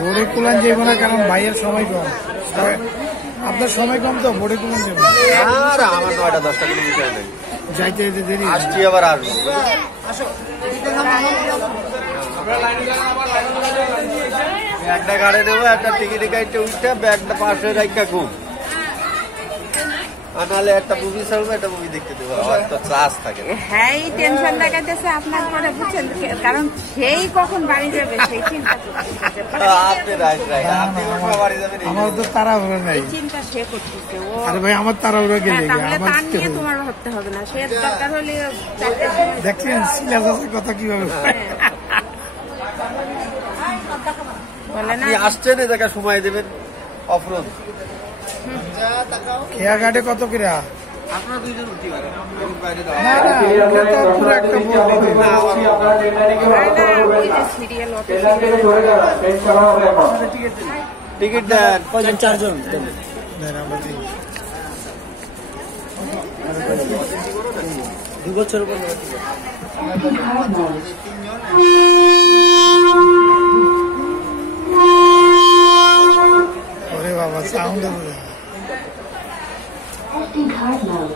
বোর্ডে কুলান যাইব না, কারণ ভাইয়ের সময় কম। আপনার সময় কম তো, বোর্ডে কুলান যাবো। আমার 9টা-10টা কিলোমিটার যাইতে যেতে দেরি, আসছি আবার আসবো। একটা গাড়ি দেবো, একটা টিকিট কাটতে উঠতে ব্যাগটা পাশে রাখা খুব, নাহলে একটা মুভি ছাড়বো, একটা মুভি দেখতে দেবো, আমার তো ক্লাস থাকে। হ্যাঁ, এই টেনশন লাগাইতেছে আপনার পরে, বুঝছেন, কারণ সেই কখন বাড়ি যাবে সেই চিন্তা আপনি রাইট রাইট, আপনি বাড়ি যাবেন, আমার তো তাড়াহুড়ো নাই, চিন্তা সে করতেছে। আরে ভাই আমার তাড়াহুড়ো গেলে আমার নিয়ে তোমার ভাবতে হবে না, সে দরকার হলে দেখছেন সিলাস কথা কিভাবে বলে না। আসছেন এই জায়গা সময় দেবেন অফরোড। খেয়া ঘাটে কত করে? আপনারা দুইজন উঠতে পারেন, টিকিট দেন কয়জন? 4 জন। 2 বছর পর ওরে বাবা, সাউন্ড SD card mode.